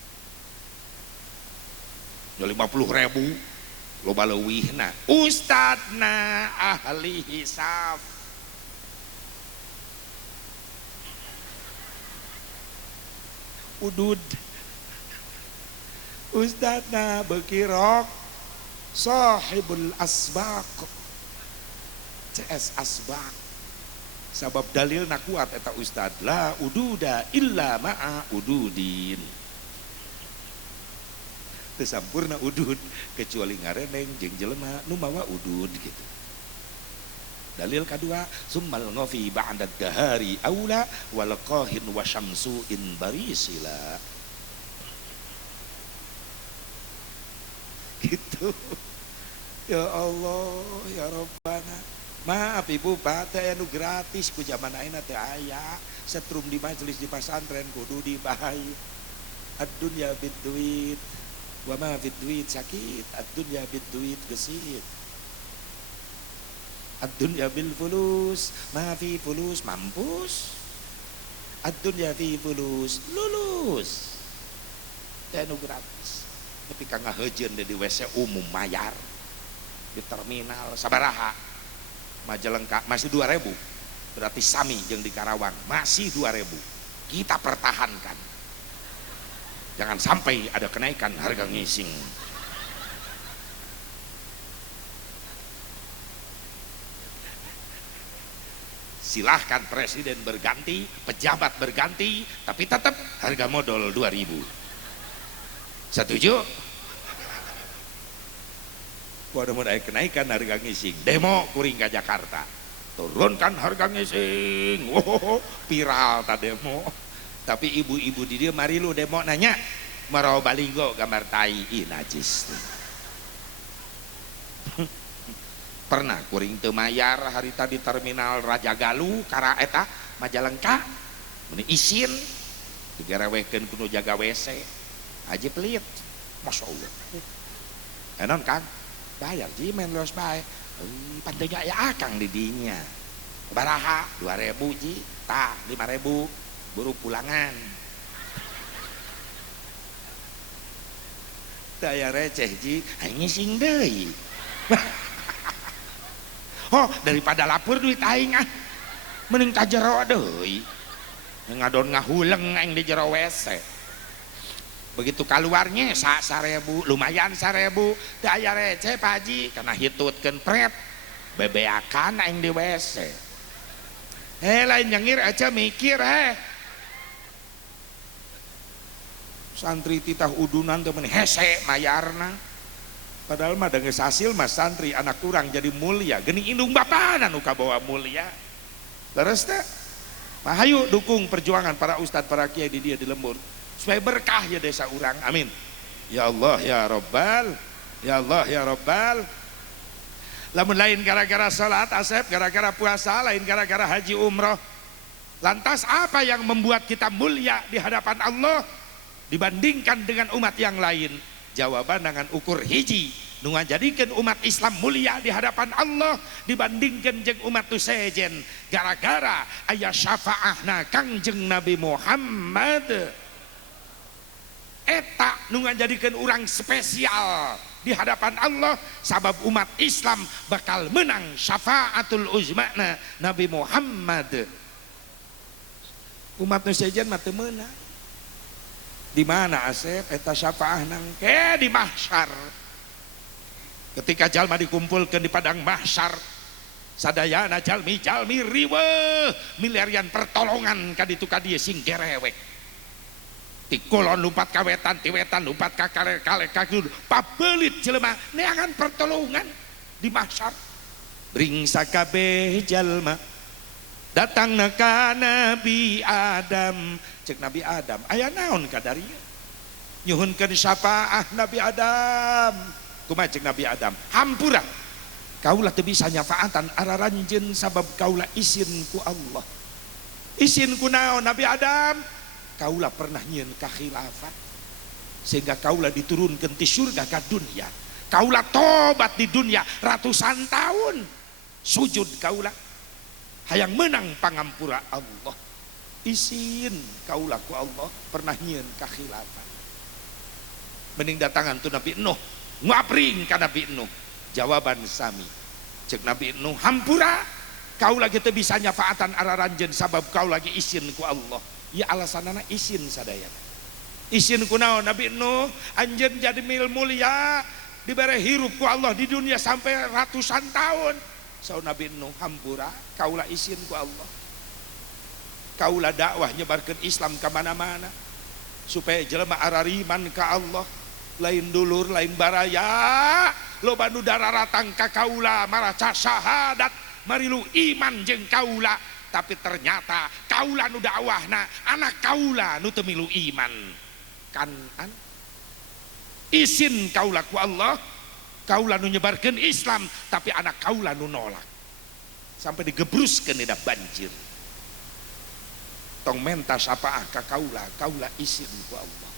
50.000 loba leuwihna ustadna ahli hisab. Udud ustadna beuki rok sahibul asbaq CS asbaq, sabab dalilna kuat eta ustad, la ududa illa ma'a ududin, teu sampurna udud kecuali ngareneng jeung jelema nu mawa udud gitu. Dalil kedua, summal ngofi ba'da dahari aula wal qahin wa syamsu in barisila. Gitu. Ya Allah, ya Rabbana. Maaf ibu pak, teh anu gratis ku zaman ayeuna teh aya. Setrum di majelis di pasantren kudu dibayar. Ad-dunya bid-duit wa ma bid-duit sakit, ad-dunya bid-duit gesit. Ad-dunya bil fulus, ma fi fulus mampus. Ad-dunya fi fulus lulus. Teh anu gratis. Tapi kang ngaheujeun di WC umum mayar. Di terminal sabaraha? Majalengka masih 2.000, berarti sami jeung di Karawang masih 2.000. Kita pertahankan, jangan sampai ada kenaikan harga ngising. Silahkan presiden berganti, pejabat berganti, tapi tetap harga modal 2.000. Setuju? Waduh mau kenaikan harga ngising, demo kuring ke Jakarta, turunkan harga ngising, wow viral ta demo. Tapi ibu-ibu di dia mari lu demo nanya, marau baligo gambar tai, najis. Pernah kuring teu mayar harita di terminal Raja Galuh kara eta Majalengka, meni isin digarewekeun kudu jaga WC, aji pelit, masya Allah. Enon kan? Bayar jimen los bae, pantai ya akang di dinya baraha 2.000 ji, tak 5.000 buru pulangan. Daya receh ji, ngising deui. Oh daripada lapar duit aing mending ka jero deui, ngadon ngahuleng aing di jero WC. Begitu keluarnya 1.000 lumayan 1.000 daya receh Pak Haji karena hitutkeun pret bebeakan aing di WC. Lain nyengir aja mikir santri titah udunan temen hese mayarna padahal mah geus hasil mas santri anak kurang jadi mulia geuning indung bapana nu kabawa mulia leres teh Hayu dukung perjuangan para ustadz para kiai di dia di lembur supaya berkah ya desa urang. Amin. Ya Allah ya Rabbal, ya Allah ya Rabbal. Lamun lain gara-gara salat Asep, gara-gara puasa, lain gara-gara haji umroh. Lantas apa yang membuat kita mulia di hadapan Allah dibandingkan dengan umat yang lain? Jawaban dengan ukur hiji, nu ngajadikeun umat Islam mulia di hadapan Allah dibandingkan jeung umat tu sejen, gara-gara aya syafaahna Kangjeng Nabi Muhammad. Eta nu ngajadikeun urang spesial di hadapan Allah, sabab umat Islam bakal menang syafaatul uzmana Nabi Muhammad. Umat nu sejen mah teu meunang. Di mana Asep eta syafaah nangke di mahsyar. Ketika jalma dikumpulkeun di padang mahsyar, sadayana jalmi-jalmi riweuh milarian pertolongan ka ditu ka dieu sing gerewek. Ti kulon lumpat ka wetan, ti wetan lumpat ka kale ka kieu, pabelit jelema neangan pertolongan di mahsyar. Bring sakabeh jalma datang ka Nabi Adam. Cek Nabi Adam, aya naon kadarieu? Nyuhunkeun syafaah Nabi Adam. Kumaha cek Nabi Adam? Hampura. Kaulah teu bisa nyafaatan araranjeun sabab kaulah izin ku Allah. Izin ku naon Nabi Adam? Kaulah pernah nyieun ka khilafat sehingga kaulah diturunkeun ti surga ka dunya. Kaulah tobat di dunya ratusan tahun. Sujud kaulah hayang menang pangampura Allah. Izin kaulah ku Allah pernah nyieun ka khilafat. Mending datangan tu Nabi Nuh, ngapring ka Nabi Nuh. Jawaban sami. Cek Nabi Nuh, hampura kau lagi teu bisa nyafaatan araranjeun sabab kau lagi izin ku Allah. Ya alasanana izin sadaya. Izin ku naon Nabi Nuh? Anjeun jadi mil mulia dibere hirup ku Allah di dunia sampai ratusan tahun. Saur Nabi Nuh, hampura kaulah izin ku Allah. Kaulah dakwah nyebarkeun Islam ke mana-mana supaya jelema arariman ka Allah, lain dulur lain baraya, loba nu dararatang ka kaula maraca syahadat marilu iman jeung kaula, tapi ternyata kaula nu dakwahna anak kaula nu teu milu iman. Kanan izin kaula ku Allah, kaula nu nyebarkeun Islam tapi anak kaula nu nolak sampai digebruskeun dina banjir. Tong menta syafaah ka kaula, kaula izin ku Allah.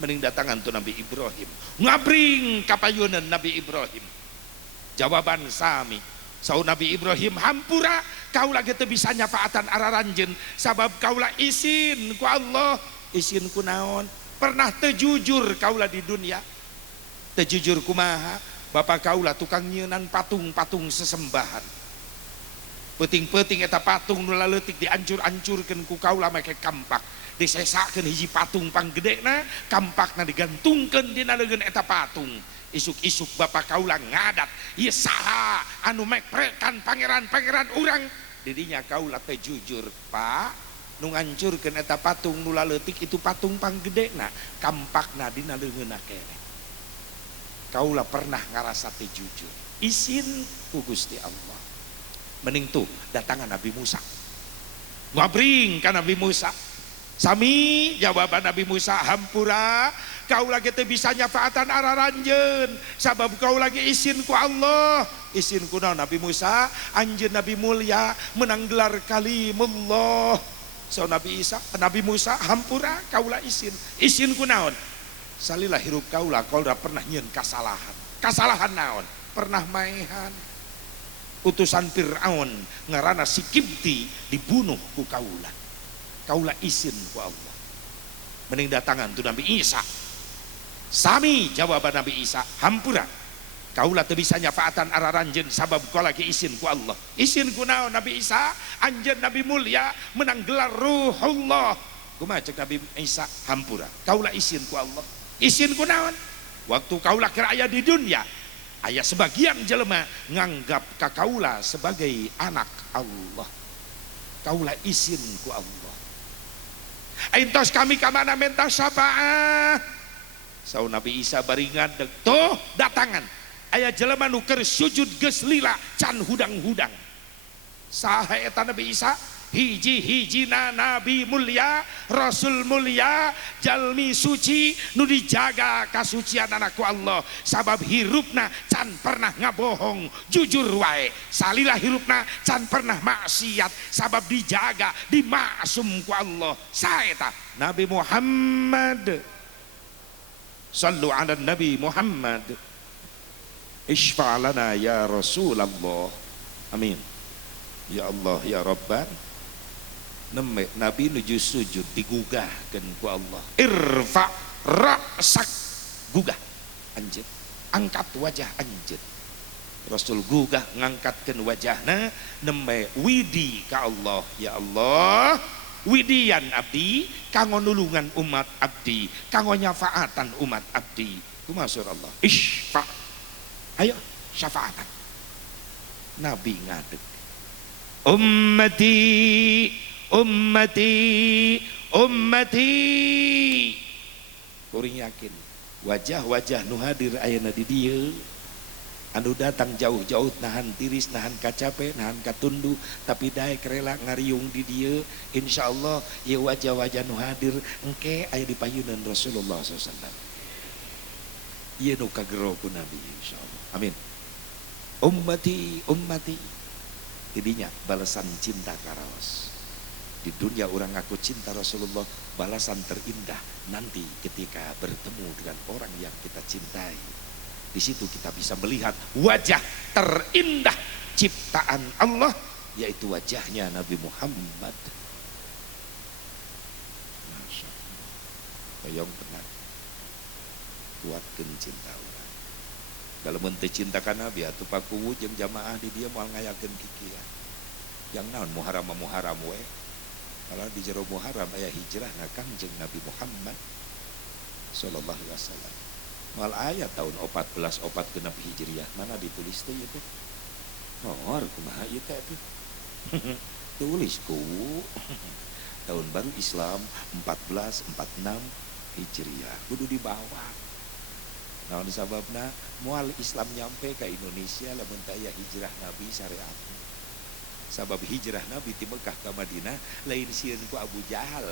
Mending datangan tu Nabi Ibrahim, ngabring kapayunan Nabi Ibrahim. Jawaban sami. Saur Nabi Ibrahim, hampura kaula teu bisa nyafaatan araranjeun sabab kaula izin ku Allah. Izin ku naon? Pernah teu jujur kaula di dunia. Teu jujur kumaha? Bapak kaula tukang nyeunan patung-patung sesembahan. Peting-peting eta patung nu laleutik diancur-ancurkeun ku kaula make kampak, disesakeun hiji patung panggedena, kampakna digantungkeun dina leungeun eta patung. Isuk-isuk bapak kaula ngadat, ieu saha anu meprekan pangeran-pangeran urang? Didinya kaula teh jujur, Pak, nu ngancurkeun eta patung nu laleutik itu patung panggedena, kampakna dina leungeunna keneh. Kaula pernah ngarasa teh jujur. Izin ku Gusti Allah. Mending tuh datangan Nabi Musa, ngabring ka Nabi Musa. Sami jawaban Nabi Musa, hampura kau lagi teu bisa nyafaatan araranjeun sabab kau lagi izin ku Allah. Izin ku naon Nabi Musa? Anjeun Nabi mulia menang gelar kalimullah. So Nabi Musa, hampura kaulah izin. Izin ku naon? Salilah hirup kaulah pernah nyieun kasalahan. Kasalahan naon? Pernah maehan utusan Fir'aun ngarana si Kipti dibunuh ku kaula. Kaula izin ku Allah. Mending datangan tu Nabi Isa. Sami jawaban Nabi Isa, hampura kaula teu bisa nyafaatan araranjeun sabab kau lagi izin ku Allah. Izin ku naon Nabi Isa? Anjeun Nabi mulia menang gelar Ruhullah. Kumaha cek Nabi Isa? Hampura kaula izin ku Allah. Izin ku naon? Waktu kaula keur aya di dunia, aya sebagian jelema nganggap ka kaula sebagai anak Allah. Kaula izin ku Allah. Aintos kami ka mana minta syafaat. Saur Nabi Isa bari ngadeg, tuh datangan aya jelema nu keur sujud geus lila can hudang-hudang. Saha eta Nabi Isa? hiji-hijina nabi mulia, rasul mulia, jalmi suci nu dijaga kasucian anakku Allah, sabab hirupna can pernah ngabohong, jujur wae, salilah hirupna can pernah maksiat, sabab dijaga dimaksum ku Allah. Saeta Nabi Muhammad. Sallu ala Nabi Muhammad. Ishfa' lana ya Rasulullah. Amin. Ya Allah ya Rabban. Nabi nuju sujud digugahkeun ku Allah. Irfa ra'sak, gugah anjeun, angkat wajah anjeun. Rasul gugah ngangkatkeun wajahna nembe widi ka Allah. Ya Allah, widian abdi kanggo nulungan umat abdi, kanggo nyafaatan umat abdi. Kumaha Allah. Isfa. Ayo syafaatan. Nabi ngadeg. Ummati, ummati, ummati. Kuring yakin wajah-wajah nu hadir ayeuna di dieu anu datang jauh-jauh nahan tiris, nahan kacape, nahan katundu, tapi daek rela ngariung di dieu. Insyaallah ieu wajah-wajah nu hadir engke aya di payunan Rasulullah SAW. Ieu nu kagero ku Nabi insyaallah. Amin. Ummati, ummati. Tidinya balasan cinta karaos. Di dunia orang ngaku cinta Rasulullah, balasan terindah nanti ketika bertemu dengan orang yang kita cintai. Di situ kita bisa melihat wajah terindah ciptaan Allah, yaitu wajahnya Nabi Muhammad. Masya Allah. Bayang tenang, kuatkan cinta orang. Kalau menteri cintakan Nabi atau pakuwu jeung jamaah di dia moal ngayakeun kikian. Yang naon muharam we. Kalau di jero Muharram aya hijrah na Kangjeng Nabi Muhammad sallallahu alaihi wasallam. Mal ayat tahun 14 genep Hijriah mana ditulis teh itu? Hor kumaha ieu teh tuh? Tulis ku tahun baru Islam 1446 Hijriah kudu dibawa. Naon sababna moal Islam nyampe ke Indonesia lamun teu aya hijrah Nabi syariat. Sabab hijrah Nabi ti Mekah ke Madinah lain sieun ku Abu Jahal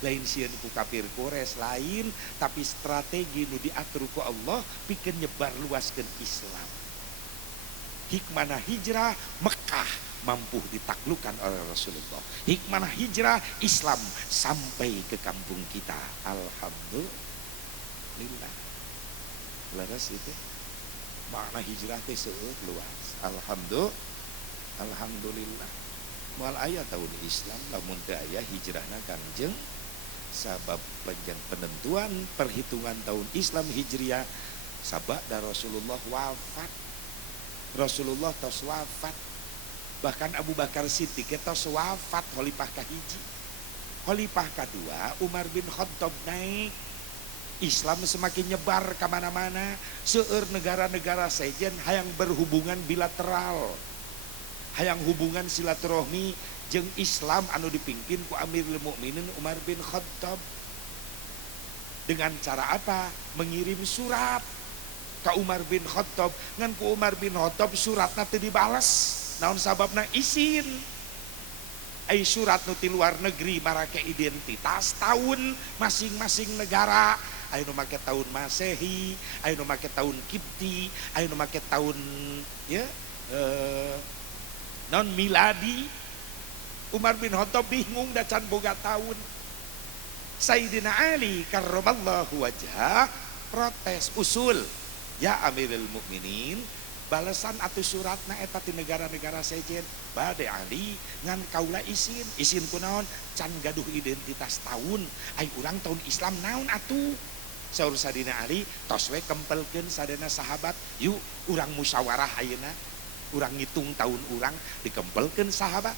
lain sieun ku kafir Quraisy lain, tapi strategi nu diatur ku Allah pikeun nyebar luaskeun Islam. Hikmana hijrah Mekah mampu ditaklukkan oleh Rasulullah. Hikmana hijrah Islam sampai ke kampung kita. Alhamdulillah. Laras itu makna hijrah teh seueur luas. Alhamdulillah. Moal aya tahun Islam lamun teu aya hijrahna Kangjeng, sabab panjang penentuan perhitungan tahun Islam Hijriah sabada Rasulullah wafat. Rasulullah tos wafat. Bahkan Abu Bakar Siddiq tos wafat khalifah kahiji. Khalifah kedua Umar bin Khattab naik. Islam semakin nyebar kemana-mana. Seueur negara-negara sejen hayang berhubungan bilateral, hayang hubungan silaturahmi jeung Islam anu dipimpin ku Amirul Mukminin Umar bin Khattab. Dengan cara apa? Mengirim surat ka Umar bin Khattab. Ngan ku Umar bin Khattab suratna teu dibales. Naon sababna? Isin. Ai surat nu ti luar negeri marake identitas tahun masing-masing negara. Aya nu make tahun Masehi, aya nu make tahun Kipti, aya nu make tahun ya non miladi. Umar bin Khattab bingung da can boga tahun. Sayyidina Ali karramallahu wajhah protes usul, ya Amirul Mukminin, balasan atuh suratna eta ti negara-negara sejen bade Ali ngan kaula isin kunaon can gaduh identitas tahun, ai urang tahun Islam naon atuh. Saur sadina Ali tos we kempelkeun sadana sahabat, yuk urang musyawarah ayeuna, urang ngitung tahun urang dikempelkeun sahabat.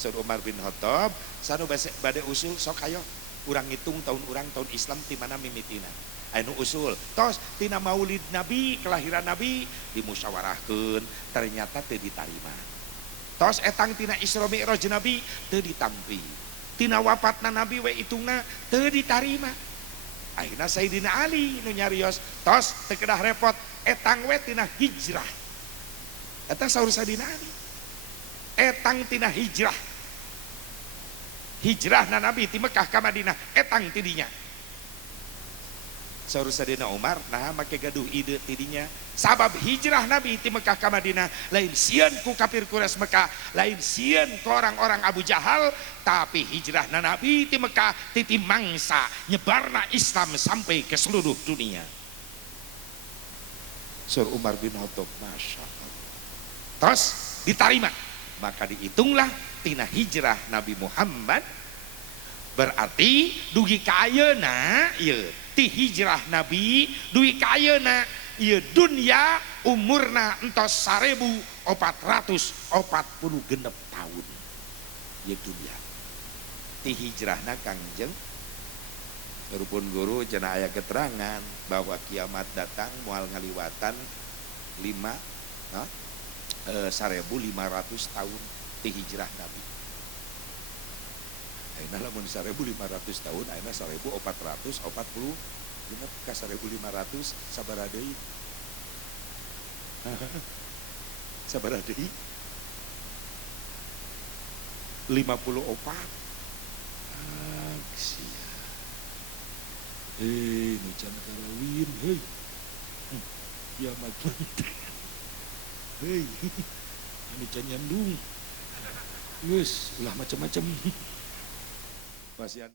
Saur Umar bin Khattab sanu bade usul sok hayo urang ngitung tahun urang tahun Islam ti mana mimitina. Anu usul tos tina maulid Nabi, kelahiran Nabi dimusyawarahkeun, ternyata teu ditarima. Tos etang tina Isra Mi'raj Nabi teu ditampi. Tina wafatna Nabi we itungna teu ditarima. Akhirna Sayyidina Ali nu nyarios tos teu kedah repot etang we tina hijrah. Eta saur Sayyidina Ali. Etang tina hijrah hijrah na Nabi ti Mekah ka Madinah etang tidinya. Saur Sadina Umar nah make gaduh ide tidinya sabab hijrah Nabi ti Mekah ka Madinah lain sieun ku kafir Quraisy Mekah, lain sieun ku orang-orang Abu Jahal, tapi hijrah na Nabi ti Mekah titi mangsa nyebarna Islam sampai ke seluruh dunia. Sur Umar bin Khattab, masya Allah. Terus diterima, maka dihitunglah tina hijrah Nabi Muhammad berarti dugi ka ayeuna ieu ti hijrah Nabi dugi ka ayeuna ieu dunya umurna entos 1446 tahun ieu dunya ti hijrahna Kangjeng rupun guru cenah aya keterangan bahwa kiamat datang moal ngaliwatan 1500 tahun ti hijrah Nabi. Ayeuna lamun 1500 tahun ayeuna 1440 genep ka 1500 sabaraha deui? Sabaraha deui? 54. Sia. Nu can karawin heuy. Kiamat penting. Heuy. Anu can nyandung. Geus ulah macam-macam. Pasian